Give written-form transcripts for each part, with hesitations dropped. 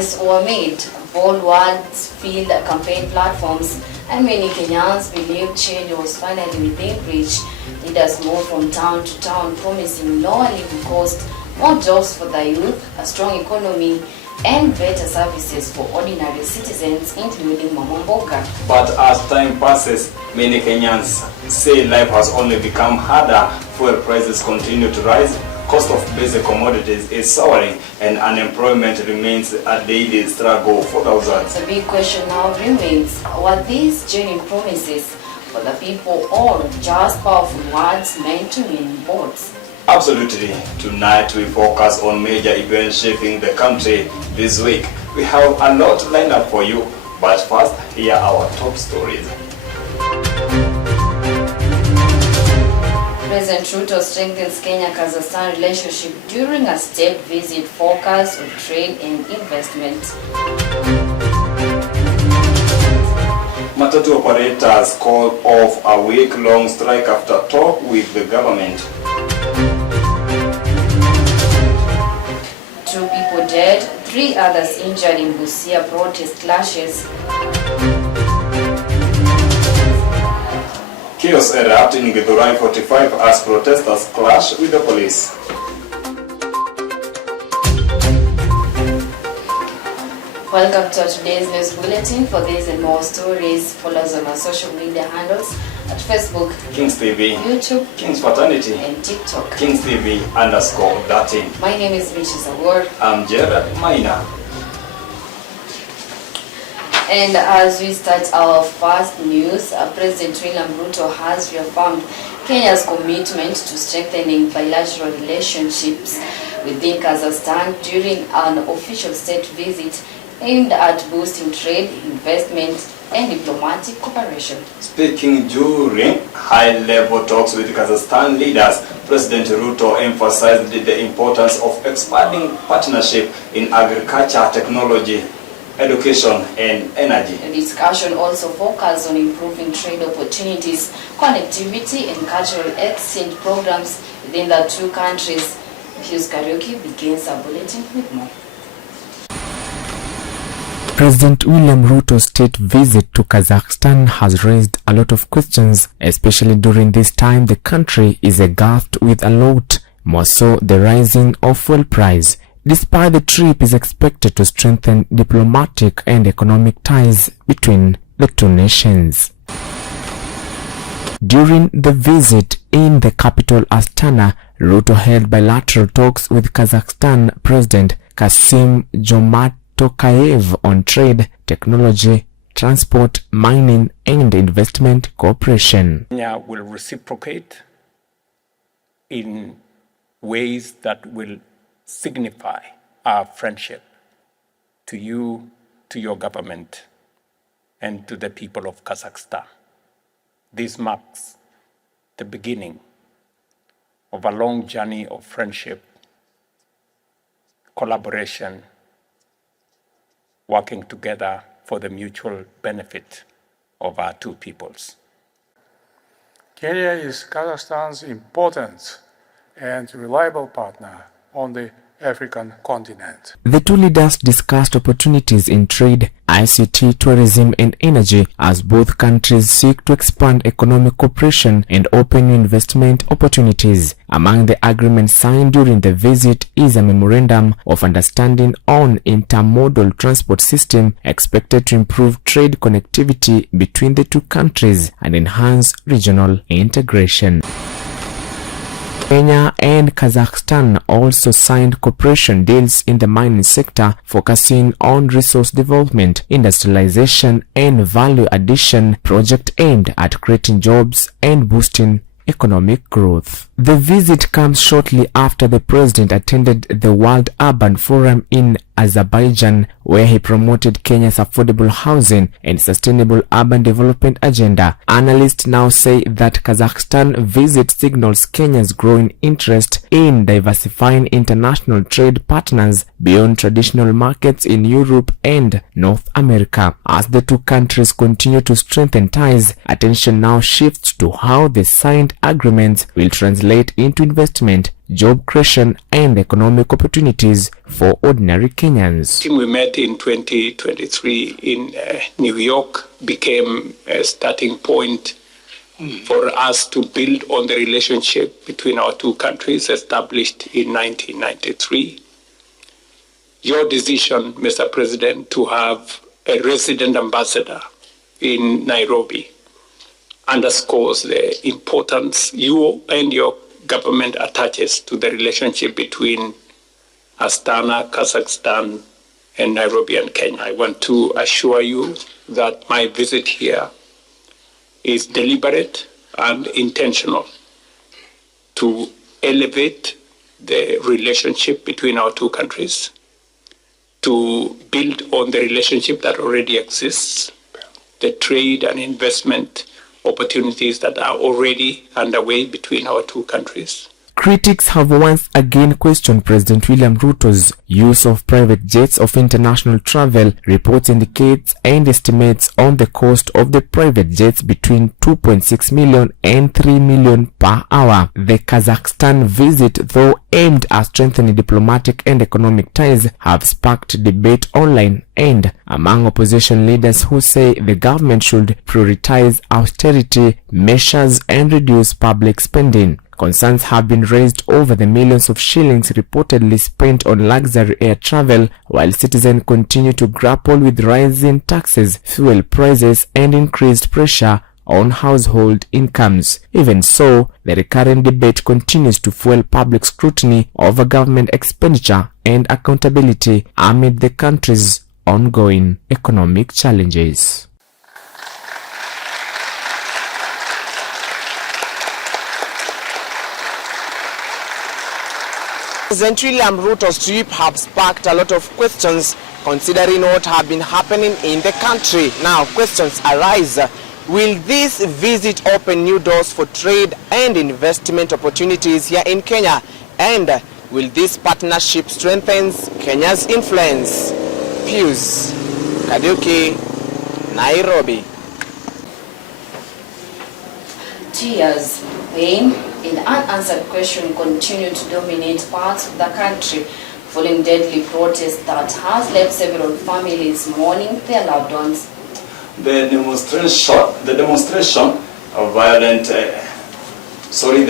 promises were made, bold words filled campaign platforms, and many Kenyans believed change was finally within reach. Leaders moved from town to town promising lower living costs, more jobs for the youth, a strong economy, and better services for ordinary citizens, including Mama Mboga. But as time passes, many Kenyans say life has only become harder. Fuel prices continue to rise, cost of basic commodities is soaring, and unemployment remains a daily struggle for thousands. The big question now remains, were these genuine promises for the people or just powerful words meant to win votes? Absolutely. Tonight we focus on major events shaping the country this week. We have a lot lined up for you, but first, here are our top stories. President Ruto strengthens Kenya-Kazakhstan relationship during a state visit focused on trade and investment. Matatu operators call off a week-long strike after talk with the government. 2 people dead, 3 others injured in Busia protest clashes. Chaos erupted in Githurai 45 as protesters clash with the police. Welcome to today's news bulletin. For these and more stories, follow us on our social media handles at Facebook, Kings TV, YouTube, Kings Fraternity, and TikTok. Kings TV_13. My name is Riches Award. I'm Gerard Maina. And as we start our first news, President William Ruto has reaffirmed Kenya's commitment to strengthening bilateral relationships within Kazakhstan during an official state visit aimed at boosting trade, investment, and diplomatic cooperation. Speaking during high-level talks with Kazakhstan leaders, President Ruto emphasized the importance of expanding partnership in agriculture, technology, education, and energy. The discussion also focused on improving trade opportunities, connectivity, and cultural exchange programs within the 2 countries. Hughes Karaoke begins our bulletin with more. President William Ruto's state visit to Kazakhstan has raised a lot of questions, especially during this time the country is engulfed with a lot, more so the rising of fuel price. Despite the trip is expected to strengthen diplomatic and economic ties between the 2 nations. During the visit in the capital Astana, Ruto held bilateral talks with Kazakhstan President Kassym-Jomart Tokayev on trade, technology, transport, mining, and investment cooperation. Kenya will reciprocate in ways that will signify our friendship to you, to your government, and to the people of Kazakhstan. This marks the beginning of a long journey of friendship, collaboration, working together for the mutual benefit of our 2 peoples. Kenya is Kazakhstan's important and reliable partner on the African continent. The 2 leaders discussed opportunities in trade, ICT, tourism, and energy as both countries seek to expand economic cooperation and open new investment opportunities. Among the agreements signed during the visit is a memorandum of understanding on intermodal transport system expected to improve trade connectivity between the 2 countries and enhance regional integration. Kenya and Kazakhstan also signed cooperation deals in the mining sector, focusing on resource development, industrialization, and value addition projects aimed at creating jobs and boosting economic growth. The visit comes shortly after the president attended the World Urban Forum in Azerbaijan, where he promoted Kenya's affordable housing and sustainable urban development agenda. Analysts now say that Kazakhstan visit signals Kenya's growing interest in diversifying international trade partners beyond traditional markets in Europe and North America. As the 2 countries continue to strengthen ties, attention now shifts to how the signed agreements will translate into investment, job creation, and economic opportunities for ordinary Kenyans. We met in 2023 in New York, became a starting point for us to build on the relationship between our two countries established in 1993. Your decision, Mr. President, to have a resident ambassador in Nairobi underscores the importance you and your government attaches to the relationship between Astana, Kazakhstan, and Nairobi and Kenya. I want to assure you that my visit here is deliberate and intentional to elevate the relationship between our two countries, to build on the relationship that already exists, the trade and investment opportunities that are already underway between our two countries. Critics have once again questioned President William Ruto's use of private jets of international travel. Reports indicates and estimates on the cost of the private jets between 2.6 million and 3 million per hour. The Kazakhstan visit, though aimed at strengthening diplomatic and economic ties, have sparked debate online and among opposition leaders who say the government should prioritize austerity measures and reduce public spending. Concerns have been raised over the millions of shillings reportedly spent on luxury air travel, while citizens continue to grapple with rising taxes, fuel prices, and increased pressure on household incomes. Even so, the recurrent debate continues to fuel public scrutiny over government expenditure and accountability amid the country's ongoing economic challenges. President William Ruto's trip have sparked a lot of questions considering what have been happening in the country. Now questions arise. Will this visit open new doors for trade and investment opportunities here in Kenya? And will this partnership strengthen Kenya's influence? Pius Kariuki, Nairobi. Tears, pain, and unanswered questions continue to dominate parts of the country following deadly protests that has left several families mourning their loved ones. The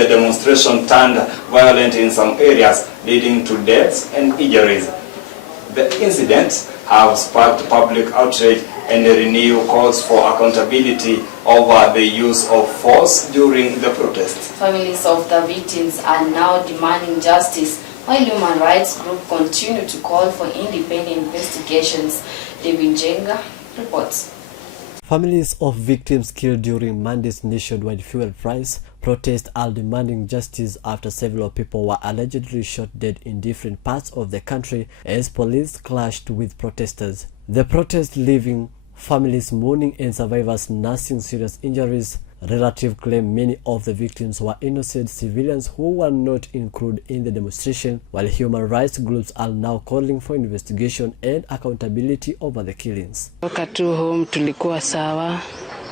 demonstration turned violent in some areas, leading to deaths and injuries. The incidents have sparked public outrage and renewed calls for accountability over the use of force during the protests. Families of the victims are now demanding justice, while human rights groups continue to call for independent investigations. David Jenga reports. Families of victims killed during Monday's nationwide fuel price protest are demanding justice after several people were allegedly shot dead in different parts of the country as police clashed with protesters. The protest leaving families mourning and survivors nursing serious injuries. Relatives claim many of the victims were innocent civilians who were not included in the demonstration, while human rights groups are now calling for investigation and accountability over the killings. Wakati home tulikuwa sawa,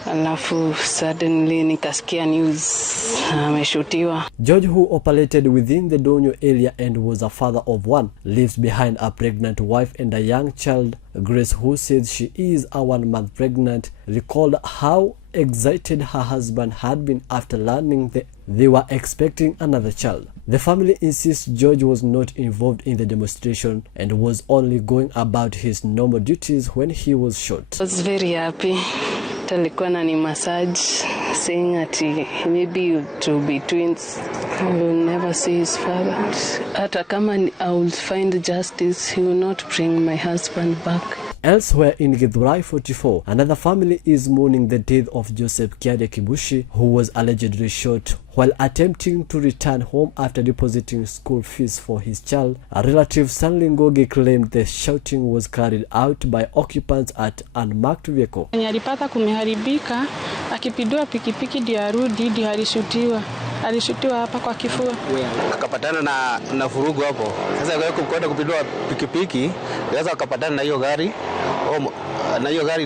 alafu suddenly nikasikia news ameshutiwa. George, who operated within the Donyo area and was a father of one, leaves behind a pregnant wife and a young child. Grace, who says she is a 1 month pregnant, recalled how excited her husband had been after learning that they were expecting another child. The family insists George was not involved in the demonstration and was only going about his normal duties when he was shot. I was very happy. Talikuwa na ni massage saying that maybe to be twins. I will never see his father. Hata kama I will find justice, he will not bring my husband back. Elsewhere in Githurai 44, another family is mourning the death of Joseph Kiade Kibushi, who was allegedly shot while attempting to return home after depositing school fees for his child. A relative, Stanley Ngogi, claimed the shooting was carried out by occupants at an unmarked vehicle. Alipata kumeharibika, akipidua pikipiki ndio arudi, ndio alishutiwa hapa kwa kifua. Akapatana na furugu hapo. Sasa kwa kwenda kupidua pikipiki, sasa akapatana na hiyo gari. Na hiyo gari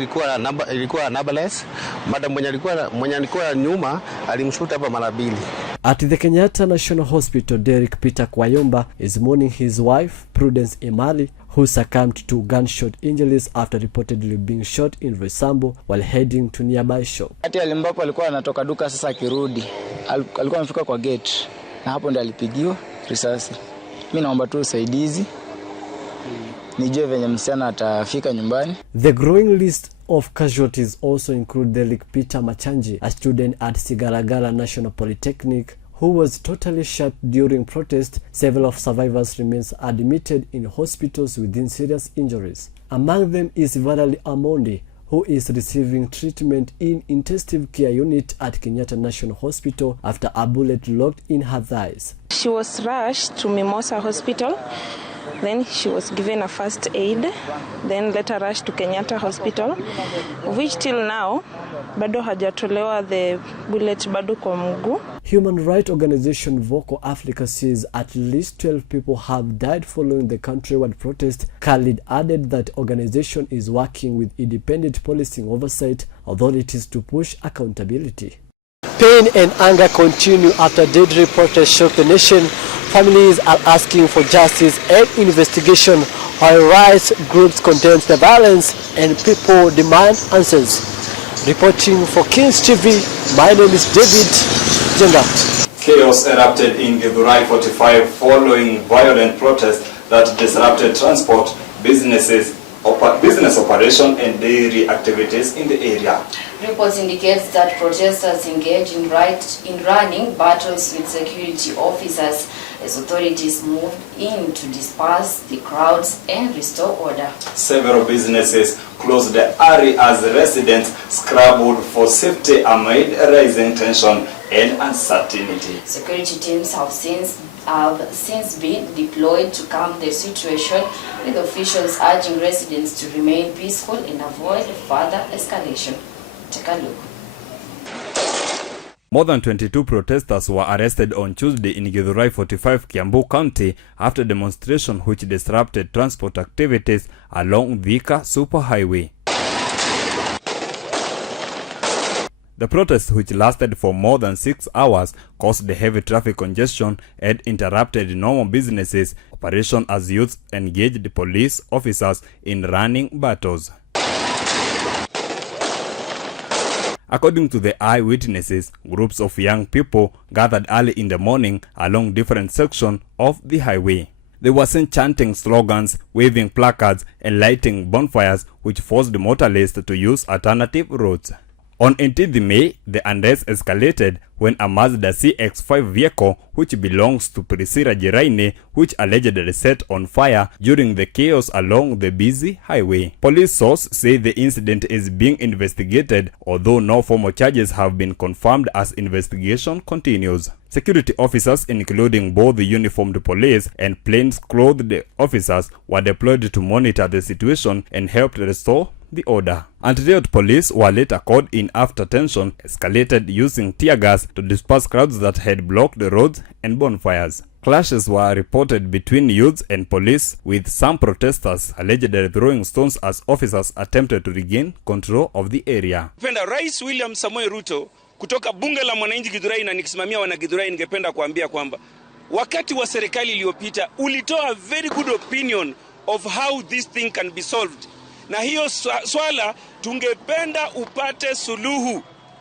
ilikuwa numberless. Madam mwenye alikuwa nyuma alimshuta hapa mara mbili. At the Kenyatta National Hospital, Derek Peter Kwayomba is mourning his wife, Prudence Emali, who succumbed to gunshot injuries after reportedly being shot in Roysambu while heading to nearby shop. Ati alimbapo alikuwa anatoka duka sasa akirudi. Alikuwa amefika kwa gate na hapo ndo alipigiwa risasi. Mimi naomba tu usaidizi. Nijue venye msichana atafika nyumbani. The growing list of casualties also include Derek Peter Machanji, a student at Sigalagala National Polytechnic, who was totally shot during protest. Several of survivors remains admitted in hospitals within serious injuries. Among them is Valerie Amondi, who is receiving treatment in intensive care unit at Kenyatta National Hospital after a bullet lodged in her thighs. She was rushed to Mimosa Hospital. Then she was given a first aid, then later rushed to Kenyatta Hospital, which till now bado hajatolewa the bullet bado kwa mguu. Human rights organization Voco Africa says at least 12 people have died following the countrywide protest. Khalid added that organization is working with independent policing oversight authorities to push accountability. Pain and anger continue after deadly protests shook the nation. Families are asking for justice and investigation, while rights groups condemn the violence and people demand answers. Reporting for Kings TV, my name is David Jenga. Chaos erupted in Githurai 45 following violent protests that disrupted transport, business operation and dairy activities in the area. Reports indicates that protesters engaged in running battles with security officers as authorities moved in to disperse the crowds and restore order. Several businesses closed the area as residents scrambled for safety amid rising tension and uncertainty. Security teams have since been deployed to calm the situation, with officials urging residents to remain peaceful and avoid further escalation. Take a look. More than 22 protesters were arrested on Tuesday in Githurai 45, Kiambu County after demonstration which disrupted transport activities along Thika Superhighway. The protest, which lasted for more than 6 hours, caused heavy traffic congestion and interrupted normal businesses operation as youths engaged police officers in running battles. According to the eyewitnesses, groups of young people gathered early in the morning along different sections of the highway. They were seen chanting slogans, waving placards, and lighting bonfires, which forced motorists to use alternative routes. On 18th May, the unrest escalated when a Mazda CX-5 vehicle, which belongs to Priscilla Jiraine, which allegedly set on fire during the chaos along the busy highway. Police sources say the incident is being investigated, although no formal charges have been confirmed as investigation continues. Security officers, including both the uniformed police and plainclothed officers, were deployed to monitor the situation and helped restore the order. Anti-riot police were later called in after tension escalated using tear gas to disperse crowds that had blocked the roads and bonfires. Clashes were reported between youths and police, with some protesters allegedly throwing stones as officers attempted to regain control of the area. Rais William Samoei Ruto kutoka bunge la mwananchi Githurai na nikisimamia wana Githurai, ningependa kuambia kwamba wakati wa serikali iliyopita ulitoa very good opinion of how this thing can be solved. Na hiyo swala tungependa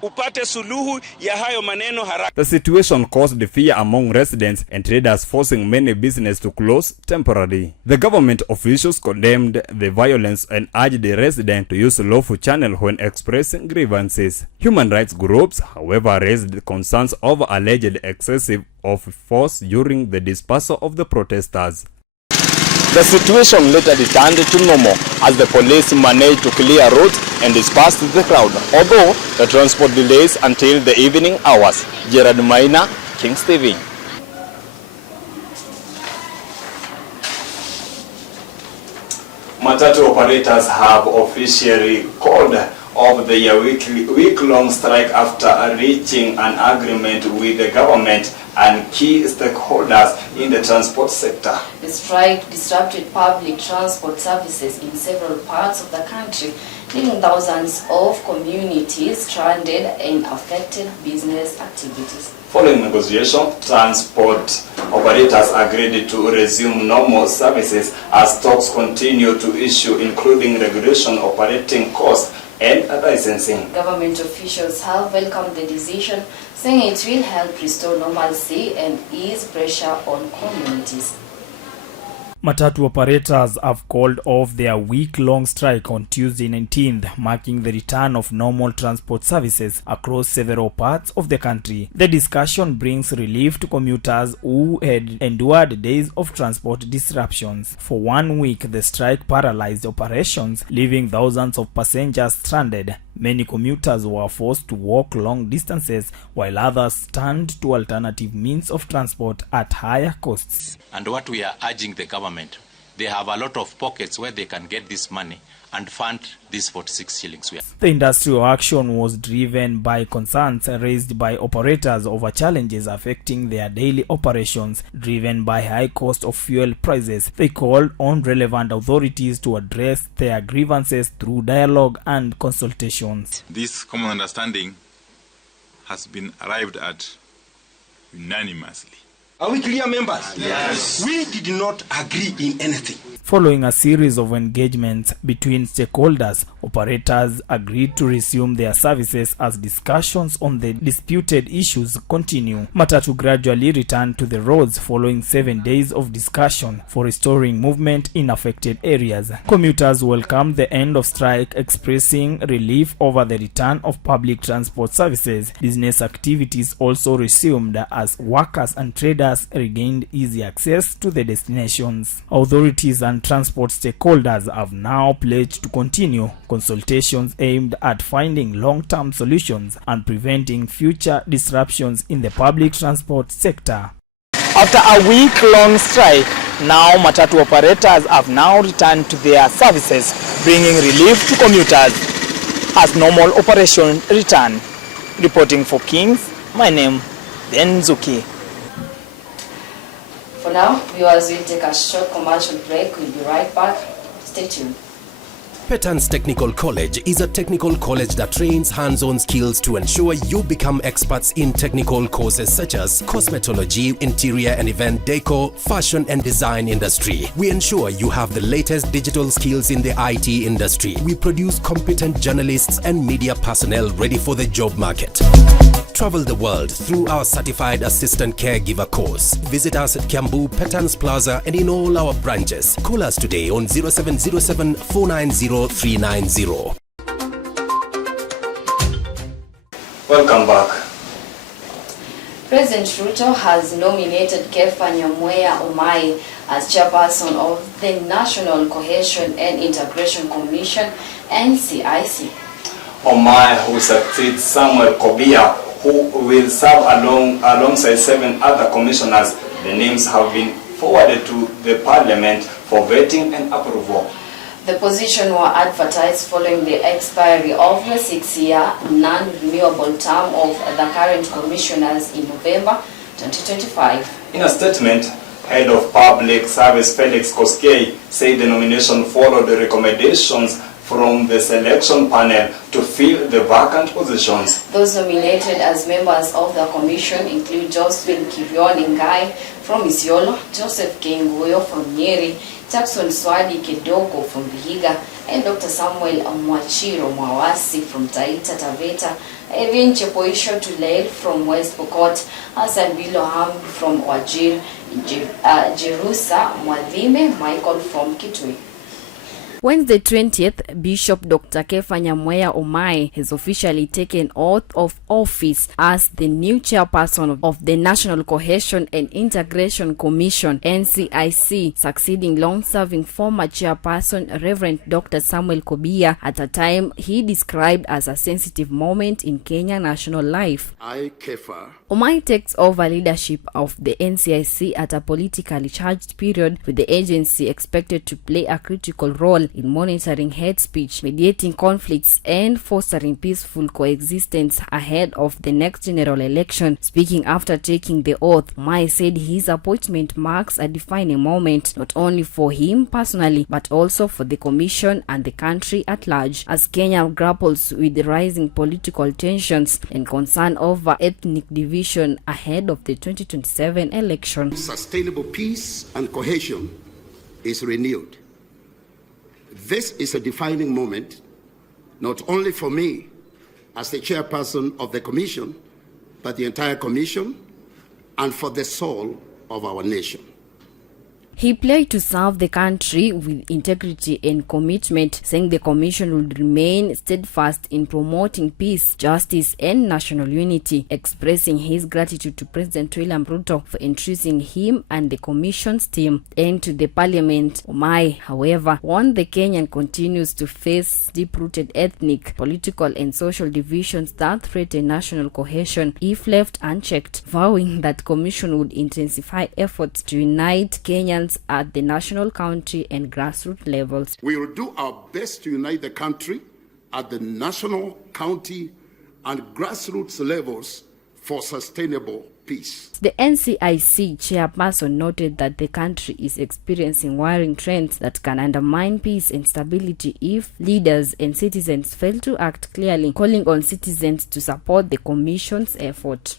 upate suluhu ya hayo maneno haraka. The situation caused fear among residents and traders, forcing many businesses to close temporarily. The government officials condemned the violence and urged the residents to use lawful channel when expressing grievances. Human rights groups, however, raised concerns over alleged excessive of force during the dispersal of the protesters. The situation later returned to normal as the police managed to clear roads and disperse the crowd, although the transport delays until the evening hours. Gerard Maina, Kings TV. Matatu operators have officially called of their week-long strike after reaching an agreement with the government and key stakeholders in the transport sector. The strike disrupted public transport services in several parts of the country, leaving thousands of communities stranded and affected business activities. Following negotiation, transport operators agreed to resume normal services as talks continue to issue, including regulation, operating costs, and licensing. Government officials have welcomed the decision, saying it will help restore normalcy and ease pressure on communities. Matatu operators have called off their week-long strike on Tuesday 19th, marking the return of normal transport services across several parts of the country. The discussion brings relief to commuters who had endured days of transport disruptions. For 1 week, the strike paralyzed operations, leaving thousands of passengers stranded. Many commuters were forced to walk long distances, while others turned to alternative means of transport at higher costs. And what we are urging the government, they have a lot of pockets where they can get this money and fund these 46 shillings. The industrial action was driven by concerns raised by operators over challenges affecting their daily operations, driven by high cost of fuel prices. They called on relevant authorities to address their grievances through dialogue and consultations. This common understanding has been arrived at unanimously. Are we clear, members? Yes. We did not agree in anything. Following a series of engagements between stakeholders, operators agreed to resume their services as discussions on the disputed issues continue. Matatu gradually returned to the roads following 7 days of discussion for restoring movement in affected areas. Commuters welcomed the end of strike, expressing relief over the return of public transport services. Business activities also resumed as workers and traders regained easy access to the destinations. Authorities and transport stakeholders have now pledged to continue consultations aimed at finding long-term solutions and preventing future disruptions in the public transport sector. After a week-long strike, now Matatu operators have now returned to their services, bringing relief to commuters as normal operations return. Reporting for Kings, my name, Ben Zuki. For now, viewers, we'll take a short commercial break. We'll be right back. Stay tuned. Petans Technical College is a technical college that trains hands-on skills to ensure you become experts in technical courses such as cosmetology, interior and event decor, fashion and design industry. We ensure you have the latest digital skills in the IT industry. We produce competent journalists and media personnel ready for the job market. Travel the world through our certified assistant caregiver course. Visit us at Kiambu, Petans Plaza and in all our branches. Call us today on 0707 490 390. Welcome back. President Ruto has nominated Kefa Nyamweya Omai as chairperson of the National Cohesion and Integration Commission, NCIC. Omai, who succeeds Samuel Kobia, who will serve alongside 7 other commissioners. The names have been forwarded to the Parliament for vetting and approval. The position were advertised following the expiry of the 6-year non-renewable term of the current commissioners in November 2025. In a statement, Head of Public Service Felix Koskei said the nomination followed the recommendations from the selection panel to fill the vacant positions. Those nominated as members of the commission include Josephine Kirion Ngai from Isiolo, Joseph Kenguyo from Nyeri, Jackson Swadi Kidogo from Vihiga, and Dr. Samuel Mwachiro Mwawasi from Taita Taveta, Evian Chepoisho Tulel from West Pokot, Hassan Biloham from Wajir, Jerusa Mwadhime Michael from Kitui. Wednesday 20th, Bishop Dr. Kefa Nyamweya Omai has officially taken oath of office as the new chairperson of the National Cohesion and Integration Commission, NCIC, succeeding long-serving former chairperson Reverend Dr. Samuel Kobia at a time he described as a sensitive moment in Kenya national life. I, Kefa Omai takes over leadership of the NCIC at a politically charged period, with the agency expected to play a critical role in monitoring hate speech, mediating conflicts, and fostering peaceful coexistence ahead of the next general election. Speaking after taking the oath, Omai said his appointment marks a defining moment not only for him personally but also for the Commission and the country at large, as Kenya grapples with the rising political tensions and concern over ethnic division ahead of the 2027 election. Sustainable peace and cohesion is renewed. This is a defining moment, not only for me as the chairperson of the Commission, but the entire Commission and for the soul of our nation. He pledged to serve the country with integrity and commitment, saying the Commission will remain steadfast in promoting peace, justice, and national unity, expressing his gratitude to President William Ruto for entrusting him and the Commission's team and to the Parliament. Omai, however, warned the Kenyan continues to face deep-rooted ethnic, political, and social divisions that threaten national cohesion if left unchecked, vowing that Commission would intensify efforts to unite Kenyans at the national, county, and grassroots levels. We will do our best to unite the country at the national, county, and grassroots levels for sustainable peace. The NCIC chairperson noted that the country is experiencing worrying trends that can undermine peace and stability if leaders and citizens fail to act clearly, calling on citizens to support the Commission's effort.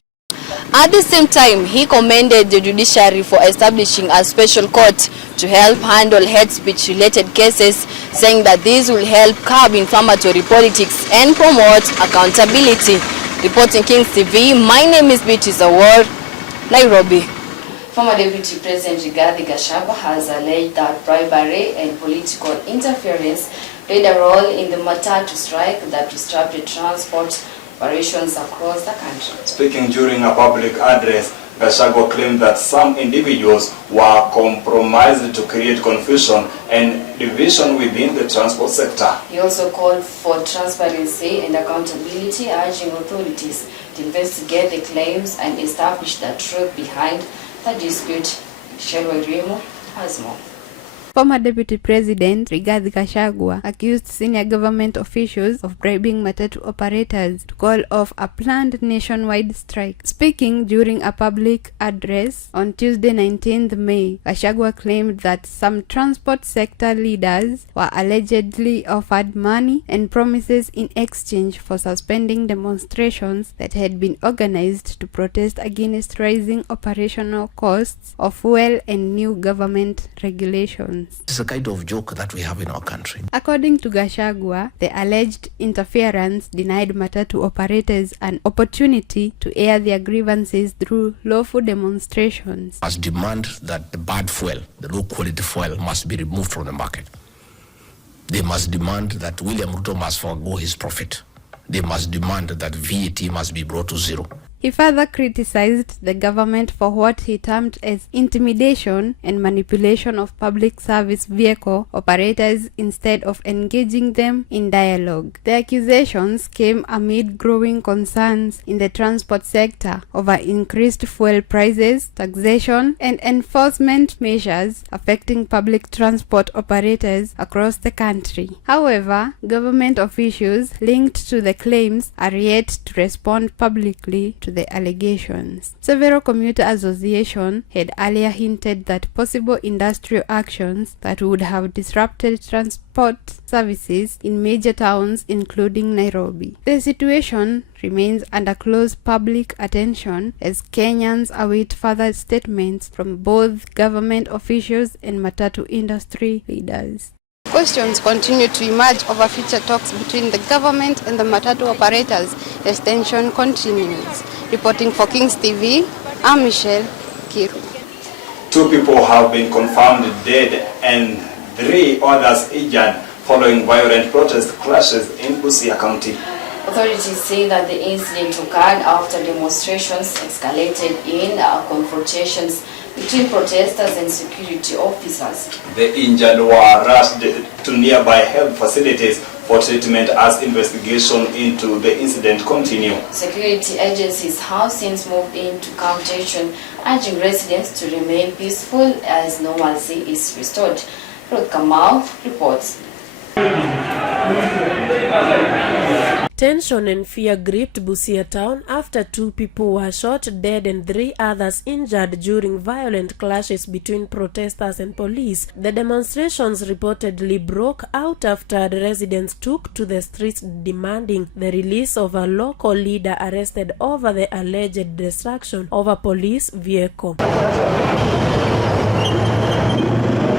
At the same time, he commended the judiciary for establishing a special court to help handle hate speech-related cases, saying that this will help curb inflammatory politics and promote accountability. Reporting Kings TV, my name is Beatrice Award, Nairobi. Former Deputy President Rigathi Gachagua has alleged that bribery and political interference played a role in the Matatu strike that disrupted transport operations across the country. Speaking during a public address, Gachagua claimed that some individuals were compromised to create confusion and division within the transport sector. He also called for transparency and accountability, urging authorities to investigate the claims and establish the truth behind the dispute. Shelwa Remo has more. Former Deputy President Rigathi Gachagua accused senior government officials of bribing matatu operators to call off a planned nationwide strike. Speaking during a public address on Tuesday 19th May, Gachagua claimed that some transport sector leaders were allegedly offered money and promises in exchange for suspending demonstrations that had been organized to protest against rising operational costs of fuel and new government regulations. It's a kind of joke that we have in our country. According to Gachagua, the alleged interference denied matatu operators an opportunity to air their grievances through lawful demonstrations. Must demand that the bad fuel, the low quality fuel, must be removed from the market. They must demand that William Ruto must forgo his profit. They must demand that VAT must be brought to zero. He further criticized the government for what he termed as intimidation and manipulation of public service vehicle operators instead of engaging them in dialogue. The accusations came amid growing concerns in the transport sector over increased fuel prices, taxation, and enforcement measures affecting public transport operators across the country. However, government officials linked to the claims are yet to respond publicly to the allegations. Several commuter associations had earlier hinted that possible industrial actions that would have disrupted transport services in major towns including Nairobi. The situation remains under close public attention as Kenyans await further statements from both government officials and matatu industry leaders. Questions continue to emerge over future talks between the government and the matatu operators as tension continues. Reporting for Kings TV, I'm Michelle Kiru. 2 people have been confirmed dead and 3 others injured following violent protest clashes in Busia County. Authorities say that the incident occurred after demonstrations escalated in confrontations between protesters and security officers. The injured were rushed to nearby health facilities for treatment as investigation into the incident continue. Security agencies have since moved in to calm tension, urging residents to remain peaceful as normalcy is restored. Ruth Kamau reports. Tension and fear gripped Busia town after 2 people were shot dead and 3 others injured during violent clashes between protesters and police. The demonstrations reportedly broke out after the residents took to the streets demanding the release of a local leader arrested over the alleged destruction of a police vehicle.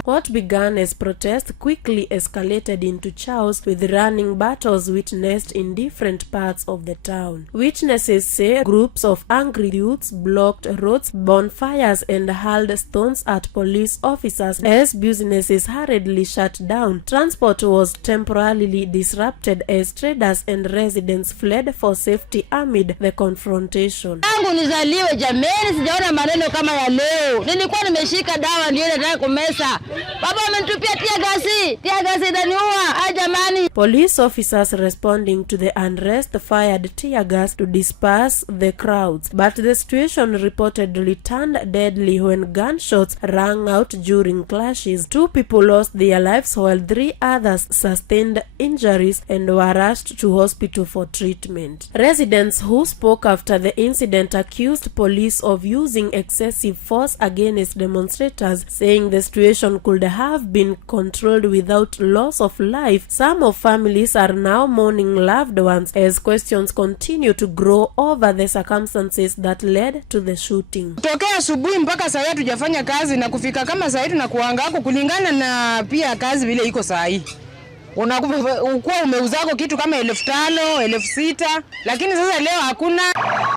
What began as protest quickly escalated into chaos, with running battles witnessed in different parts of the town. Witnesses say groups of angry youths blocked roads, bonfires, and hurled stones at police officers as businesses hurriedly shut down. Transport was temporarily disrupted as traders and residents fled for safety amid the confrontation. Tangu nizaliwe jameni, sijaona maneno kama ya leo. Nilikuwa nimeshika dawa ndio nataka kumesa. Baba amenitupia tia gasi ndaniua. Jamani. Police officers responding to the unrest fired tear gas to disperse the crowds, but the situation reportedly turned deadly when gunshots rang out during clashes. 2 people lost their lives while 3 others sustained injuries and were rushed to hospital for treatment. Residents who spoke after the incident accused police of using excessive force against demonstrators, saying the situation could have been controlled without loss of life. Some of families are now mourning loved ones as questions continue to grow over the circumstances that led to the shooting. Tokea asubuhi mpaka saa hii tujafanya kazi na kufika kama saa hii tunakuanga hapo kulingana na pia kazi vile iko saa hii. Unakuwa umeuzako kitu kama 5,000, 6,000, lakini sasa leo hakuna.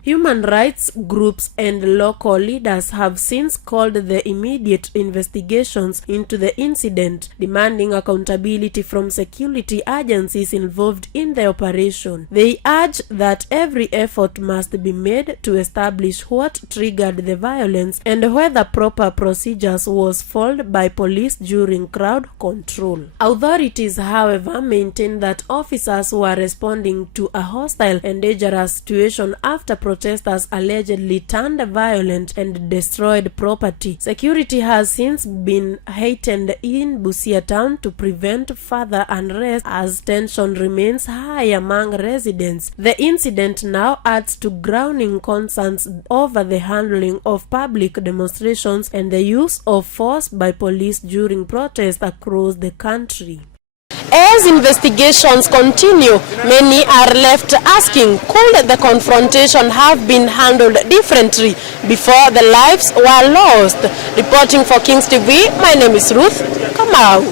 Human rights groups and local leaders have since called the immediate investigations into the incident, demanding accountability from security agencies involved in the operation. They urge that every effort must be made to establish what triggered the violence and whether proper procedures was followed by police during crowd control. Authorities however maintain that officers were responding to a hostile and dangerous situation after protesters allegedly turned violent and destroyed property. Security has since been heightened in Busia town to prevent further unrest as tension remains high among residents. The incident now adds to growing concerns over the handling of public demonstrations and the use of force by police during protests across the country. As investigations continue, many are left asking, could the confrontation have been handled differently before the lives were lost? Reporting for Kings TV, my name is Ruth Kamau.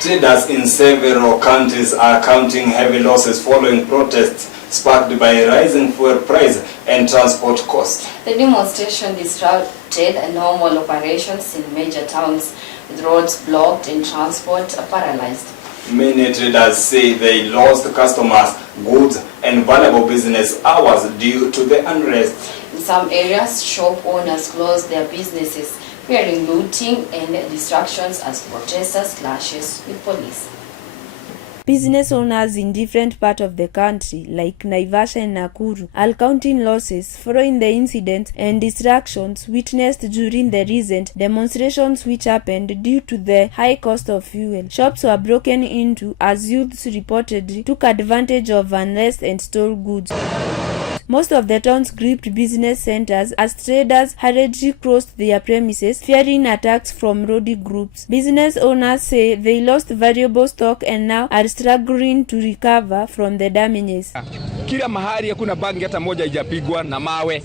Traders in several countries are counting heavy losses following protests sparked by rising fuel price and transport costs. The demonstration disrupted normal operations in major towns, with roads blocked and transport paralyzed. Many traders say they lost customers, goods, and valuable business hours due to the unrest. In some areas, shop owners closed their businesses, fearing looting and distractions as protesters clashes with police. Business owners in different parts of the country, like Naivasha and Nakuru, are counting losses following the incidents and distractions witnessed during the recent demonstrations which happened due to the high cost of fuel. Shops were broken into as youths reportedly took advantage of unrest and stole goods. Most of the towns gripped business centers as traders hurriedly crossed their premises, fearing attacks from rowdy groups. Business owners say they lost valuable stock and now are struggling to recover from the damages. Kila mahali hakuna bangi hata moja haijapigwa na mawe.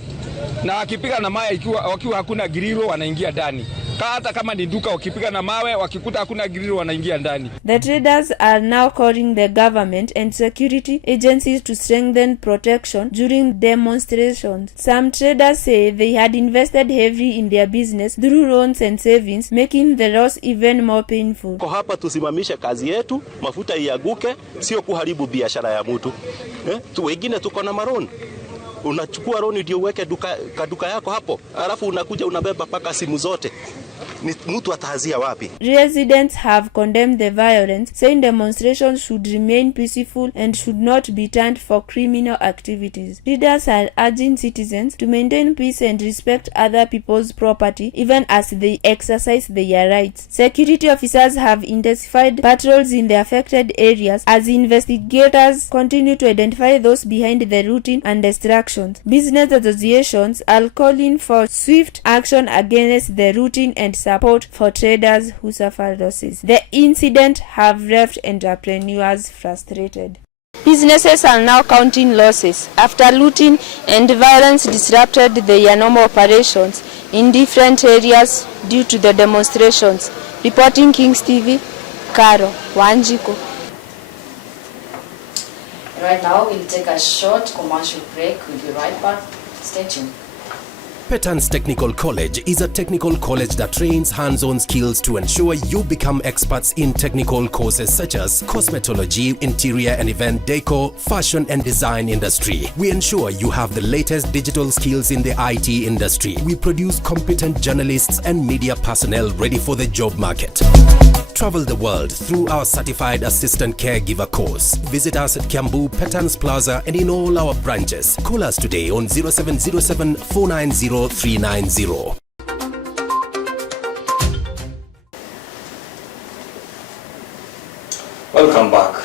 Na wakipiga na mawe wakiwa hakuna grilo wanaingia ndani. Hata kama ni duka wakipiga na mawe wakikuta hakuna grilo wanaingia ndani. The traders are now calling the government and security agencies to strengthen protection during demonstrations. Some traders say they had invested heavily in their business through loans and savings, making the loss even more painful. Kwa hapa tusimamishe kazi yetu, mafuta iaguke, sio kuharibu biashara ya mtu. Tu wengine tuko na maroni. Unachukua roni ndio uweke duka yako hapo, alafu unakuja unabeba paka simu zote. ni mtu ataanzia wapi? Residents have condemned the violence, saying demonstrations should remain peaceful and should not be turned for criminal activities. Leaders are urging citizens to maintain peace and respect other people's property even as they exercise their rights. Security officers have intensified patrols in the affected areas as investigators continue to identify those behind the looting and destructions. Business associations are calling for swift action against the looting and support for traders who suffer losses. The incident have left entrepreneurs frustrated. Businesses are now counting losses after looting and violence disrupted their normal operations in different areas due to the demonstrations. Reporting Kings TV, Karo Wanjiko. Right now, we'll take a short commercial break. We'll be right back. Stay tuned. Petans Technical College is a technical college that trains hands-on skills to ensure you become experts in technical courses such as cosmetology, interior and event decor, fashion and design industry. We ensure you have the latest digital skills in the IT industry. We produce competent journalists and media personnel ready for the job market. Travel the world through our certified assistant caregiver course. Visit us at Kiambu, Petans Plaza and in all our branches. Call us today on 0707 490 390. Welcome back.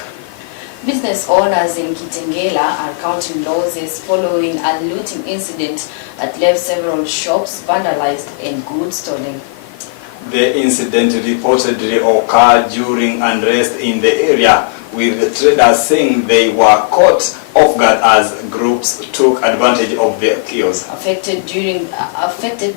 Business owners in Kitengela are counting losses following a looting incident that left several shops vandalized and goods stolen. The incident reportedly occurred during unrest in the area, with the traders saying they were caught off guard as groups took advantage of their chaos. Affected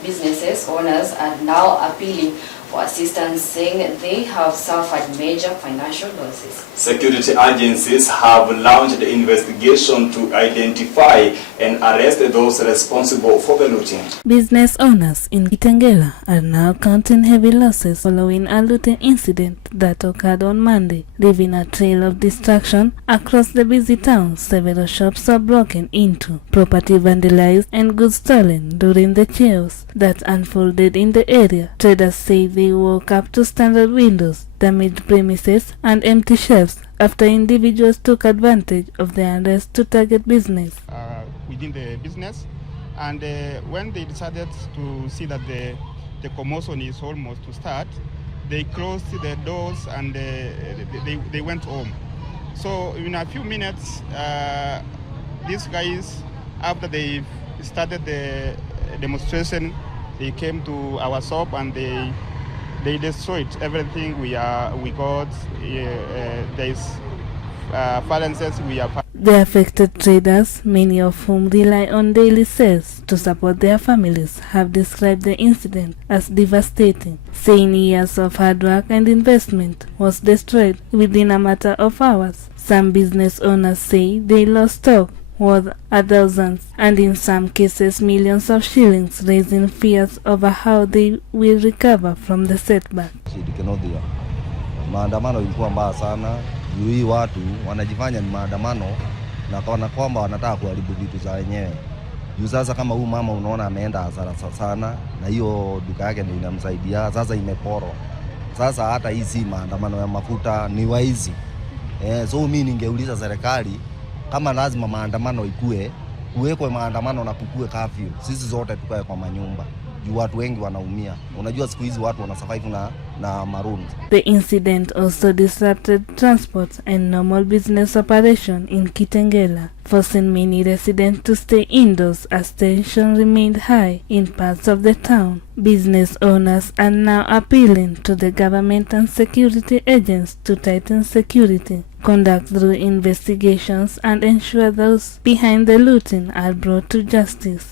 businesses owners are now appealing for assistance, saying they have suffered major financial losses. Security agencies have launched the investigation to identify and arrest those responsible for the looting. Business owners in Kitengela are now counting heavy losses following a looting incident that occurred on Monday, leaving a trail of destruction across the busy town. Several shops are broken into, property vandalized and goods stolen during the chaos that unfolded in the area. Traders say they woke up to standard windows, damaged premises and empty shelves after individuals took advantage of the unrest to target business. Within the business, and when they decided to see that the commotion is almost to start, they closed the doors and they went home. So in a few minutes, these guys, after they started the demonstration, they came to our shop and they destroyed everything we got. There's balances we have. The affected traders, many of whom rely on daily sales to support their families, have described the incident as devastating, saying years of hard work and investment was destroyed within a matter of hours. Some business owners say they lost stock worth thousands and in some cases millions of shillings, raising fears over how they will recover from the setback. Maandamano ilikuwa mbaya sana. Hii watu wanajifanya ni maandamano na kana kwamba wanataka kuharibu vitu za wenyewe. Sasa kama huyu mama unaona ameenda hasara sana na hiyo duka yake ndio inamsaidia, sasa imeporwa. Sasa hata hii si maandamano ya mafuta, ni waizi. So mimi ningeuliza serikali kama lazima maandamano kuwekwe maandamano na kukue curfew. Sisi zote tukae kwa manyumba. Juu watu wengi wanaumia. Unajua siku hizi watu wanasurvive na maroons. The incident also disrupted transport and normal business operation in Kitengela, forcing many residents to stay indoors as tension remained high in parts of the town. Business owners are now appealing to the government and security agents to tighten security, conduct through investigations and ensure those behind the looting are brought to justice.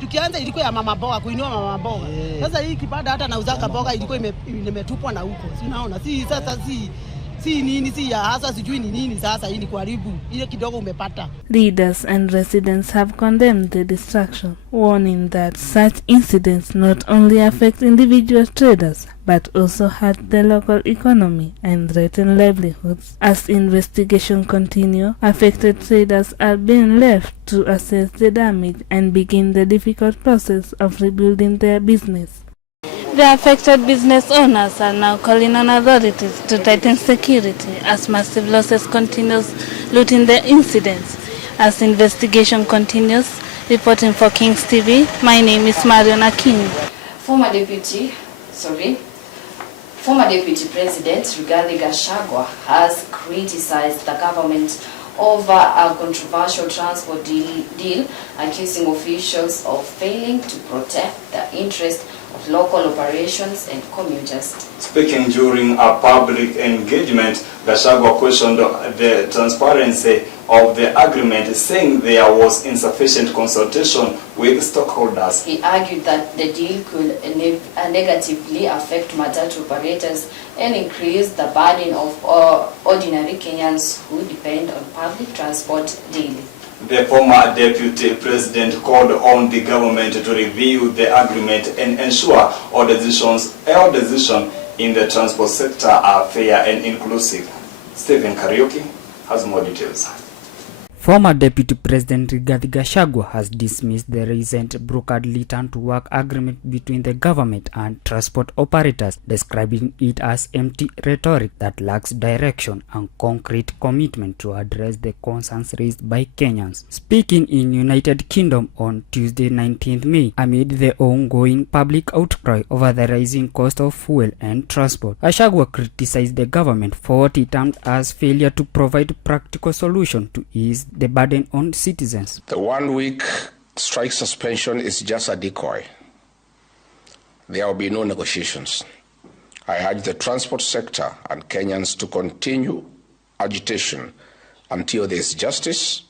Tukianza ilikuwa ya mama boga, kuinua mama boga. Sasa hii kipanda hata na uzaka boga ilikuwa imetupwa na huko. Si unaona? Sasa si nini, si ya hasa sijui ni nini sasa hii ni kuharibu. Ile kidogo umepata. Leaders and residents have condemned the destruction, warning that such incidents not only affect individual traders but also hurt the local economy and threaten livelihoods. As investigation continue, affected traders are being left to assess the damage and begin the difficult process of rebuilding their business. The affected business owners are now calling on authorities to tighten security as massive losses continues looting the incidents. As investigation continues, reporting for Kings TV, my name is Marion Akin. Former Deputy President Rigathi Gachagua has criticized the government over a controversial transport deal, accusing officials of failing to protect the interest of local operations and commuters. Speaking during a public engagement, Gachagua questioned the transparency of the agreement, saying there was insufficient consultation with stakeholders. He argued that the deal could negatively affect matatu operators and increase the burden of ordinary Kenyans who depend on public transport daily. The former deputy president called on the government to review the agreement and ensure all decisions in the transport sector are fair and inclusive. Stephen Kariuki has more details. Former Deputy President Rigathi Gachagua has dismissed the recent brokered return to work agreement between the government and transport operators, describing it as empty rhetoric that lacks direction and concrete commitment to address the concerns raised by Kenyans. Speaking in United Kingdom on Tuesday 19th May, amid the ongoing public outcry over the rising cost of fuel and transport, Gachagua criticized the government for what he termed as failure to provide practical solution to ease the burden on citizens. The 1 week strike suspension is just a decoy. There will be no negotiations. I urge the transport sector and Kenyans to continue agitation until there is justice.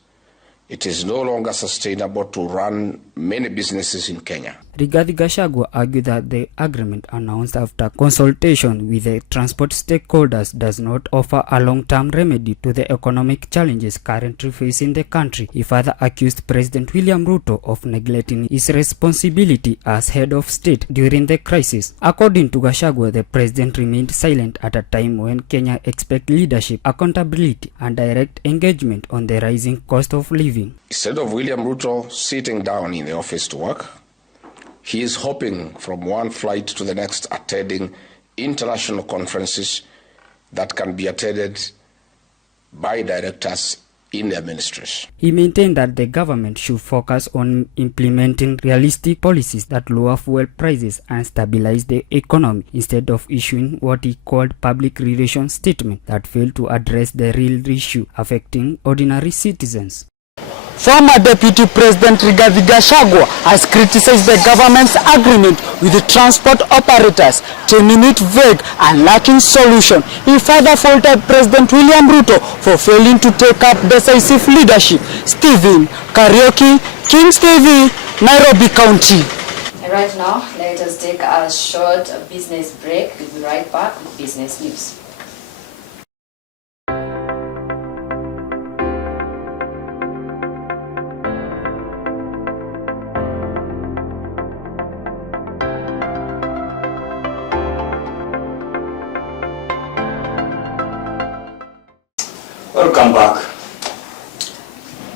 It is no longer sustainable to run many businesses in Kenya. Rigathi Gachagua argued that the agreement announced after consultation with the transport stakeholders does not offer a long-term remedy to the economic challenges currently facing the country. He further accused President William Ruto of neglecting his responsibility as head of state during the crisis. According to Gachagua, the president remained silent at a time when Kenya expects leadership, accountability, and direct engagement on the rising cost of living. Instead of William Ruto sitting down in the office to work, he is hopping from one flight to the next, attending international conferences that can be attended by directors in their ministries. He maintained that the government should focus on implementing realistic policies that lower fuel prices and stabilize the economy, instead of issuing what he called public relations statements that fail to address the real issue affecting ordinary citizens. Former Deputy President Rigathi Gachagua has criticized the government's agreement with the transport operators, terming it vague and lacking solution. He further faulted President William Ruto for failing to take up decisive leadership. Stephen Kariuki, Kings TV, Nairobi County. And right now, let us take a short business break. We'll be right back with business news. Welcome back.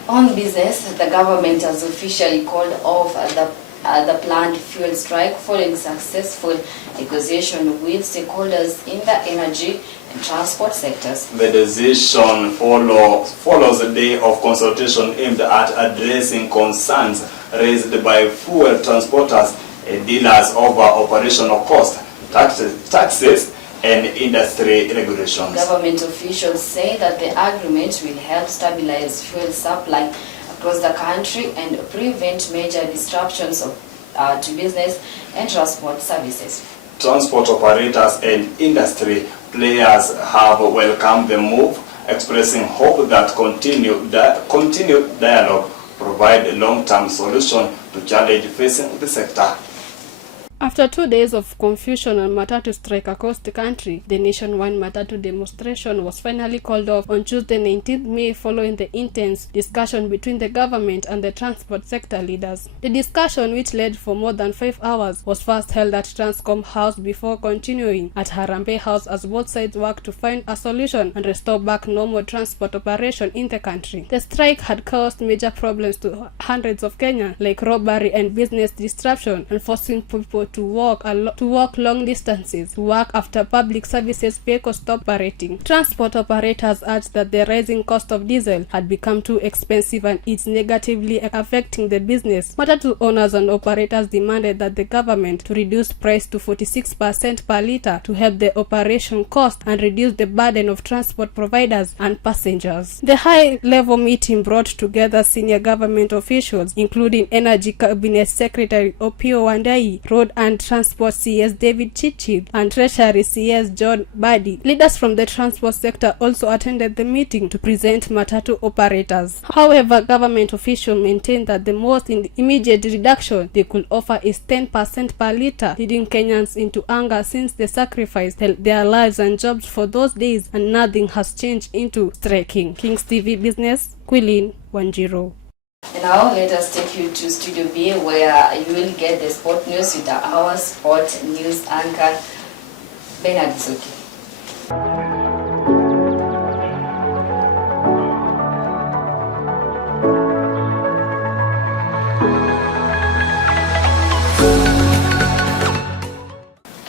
On business, the government has officially called off the planned fuel strike following successful negotiation with stakeholders in the energy and transport sectors. The decision follows a day of consultation aimed at addressing concerns raised by fuel transporters and dealers over operational costs, taxes, and industry regulations. Government officials say that the agreement will help stabilize fuel supply across the country and prevent major disruptions to business and transport services. Transport operators and industry players have welcomed the move, expressing hope that continued dialogue provide a long-term solution to challenge facing the sector. After 2 days of confusion on Matatu strike across the country, the nationwide Matatu demonstration was finally called off on Tuesday 19th May following the intense discussion between the government and the transport sector leaders. The discussion, which led for more than 5 hours, was first held at Transcom House before continuing at Harambee House as both sides worked to find a solution and restore back normal transport operation in the country. The strike had caused major problems to hundreds of Kenyans, like robbery and business disruption, and forcing people to walk long distances to work after public services vehicles stopped operating. Transport operators urged that the rising cost of diesel had become too expensive and it's negatively affecting the business. Matatu owners and operators demanded that the government to reduce price to 46% per litre to help the operation cost and reduce the burden of transport providers and passengers. The high-level meeting brought together senior government officials, including Energy Cabinet Secretary Opiyo Wandayi, Road and Transport CS David Chichid, and Treasury CS John Badi. Leaders from the transport sector also attended the meeting to present matatu operators. However, government officials maintained that the most immediate reduction they could offer is 10% per litre, leading Kenyans into anger since they sacrificed their lives and jobs for those days and nothing has changed into striking. Kings TV Business, Quilin Wanjiro. And now let us take you to Studio B, where you will get the sport news with our sport news anchor, Bernard Zuki.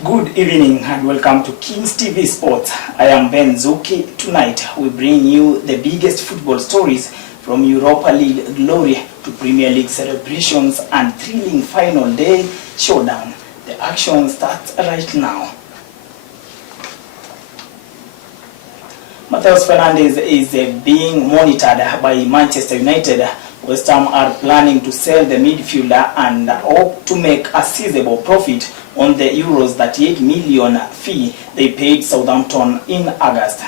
Good evening and welcome to Kings TV Sports. I am Ben Zuki. Tonight we bring you the biggest football stories from Europa League glory to Premier League celebrations and thrilling final day showdown. The action starts right now. Matheus Fernandes is being monitored by Manchester United. West Ham are planning to sell the midfielder and hope to make a sizable profit on the Euros 38 million fee they paid Southampton in August.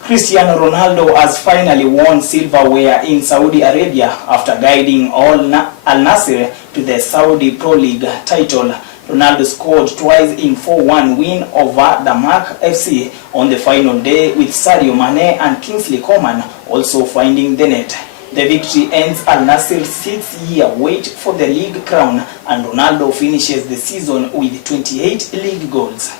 Cristiano Ronaldo has finally won silverware in Saudi Arabia after guiding Al Nassr to the Saudi Pro League title. Ronaldo scored twice in 4-1 win over Damak FC on the final day, with Sadio Mane and Kingsley Coman also finding the net. The victory ends Al Nassr's 6-year wait for the league crown, and Ronaldo finishes the season with 28 league goals.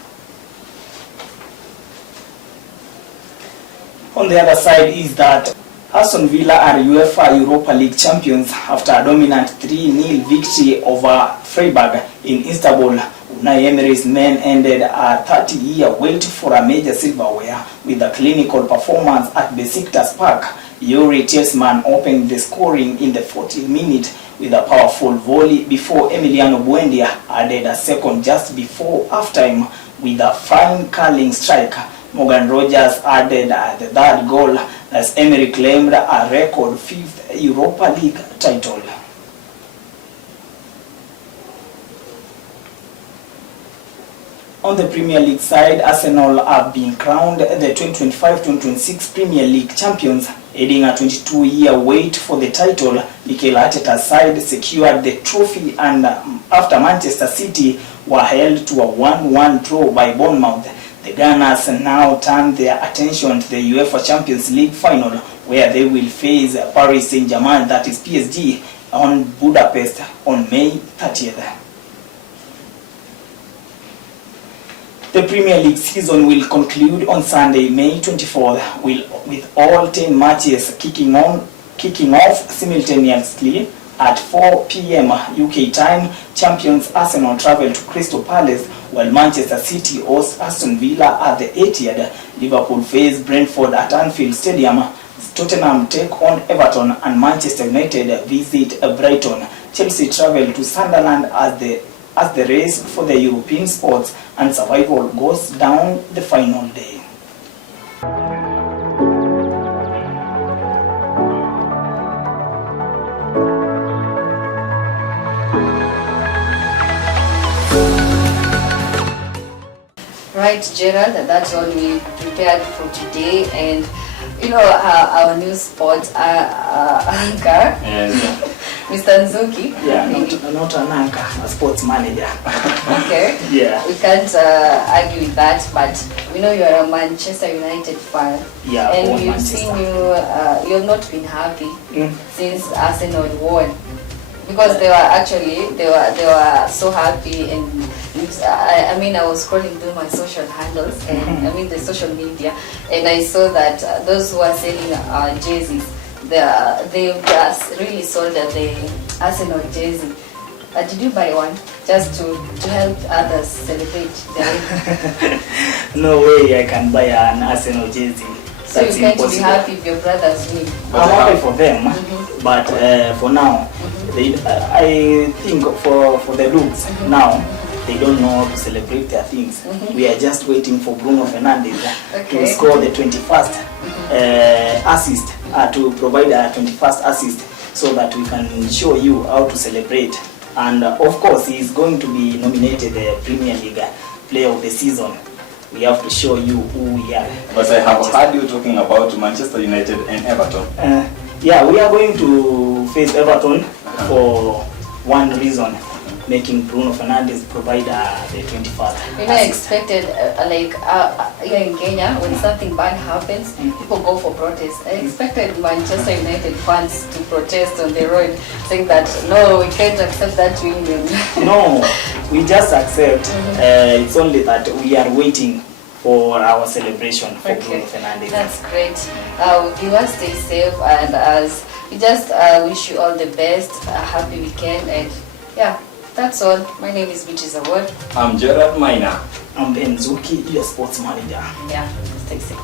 On the other side is that Aston Villa are UEFA Europa League champions after a dominant 3-0 victory over Freiburg in Istanbul. Unai Emery's men ended a 30-year wait for a major silverware with a clinical performance at Besiktas Park. Yuri Tielemans opened the scoring in the 40th minute with a powerful volley before Emiliano Buendia added a second just before halftime with a fine curling strike. Morgan Rogers added the third goal as Emery claimed a record 5th Europa League title. On the Premier League side, Arsenal have been crowned the 2025-2026 Premier League champions, adding a 22-year wait for the title. Mikel Arteta's side secured the trophy, and after Manchester City were held to a 1-1 draw by Bournemouth, the Gunners now turn their attention to the UEFA Champions League final, where they will face Paris Saint-Germain, that is PSG, on Budapest on May 30th. The Premier League season will conclude on Sunday, May 24th, with all 10 matches kicking off simultaneously at 4 p.m. UK time. Champions Arsenal travel to Crystal Palace, while Manchester City hosts Aston Villa at the Etihad. Liverpool face Brentford at Anfield Stadium. Tottenham take on Everton, and Manchester United visit Brighton. Chelsea travel to Sunderland as the race for the European spots and survival goes down the final day. Right, Gerald, that's all we prepared for today, and you know our new sports anchor, Mr. Nzuki. Yeah, not an anchor, a sports manager. Okay. Yeah. We can't argue with that, but we know you are a Manchester United fan. Yeah. And we've seen you. You have not been happy since Arsenal won, because they were so happy, and I mean I was scrolling through my social handles and the social media, and I saw that those who are selling jerseys, they've just really sold the Arsenal jersey Did you buy one just to help others celebrate their win? No way I can buy an Arsenal jersey. So That's you're going to be impossible. happy if your brothers win? I'm happy for them, but for now, I think for the Looks now, they don't know how to celebrate their things. We are just waiting for Bruno Fernandes to score the 21st assist, to provide a 21st assist, so that we can show you how to celebrate. And of course, he is going to be nominated the Premier League Player of the Season. We have to show you who we are. But I have heard you talking about Manchester United and Everton. Yeah, we are going to face Everton for one reason, making Bruno Fernandes provide the 21st. You know, I expected, here in Kenya, when something bad happens, people go for protest. I expected Manchester United fans to protest on the road, saying that, no, we can't accept that win. No, we just accept. It's only that we are waiting for our celebration for Bruno Fernandes. That's great. Viewers, stay safe, and as we just wish you all the best, a happy weekend, and yeah. That's all. My name is Beatrice Award. I'm Gerard Maina. I'm Ben Zuki, your sports manager. Yeah, stay safe.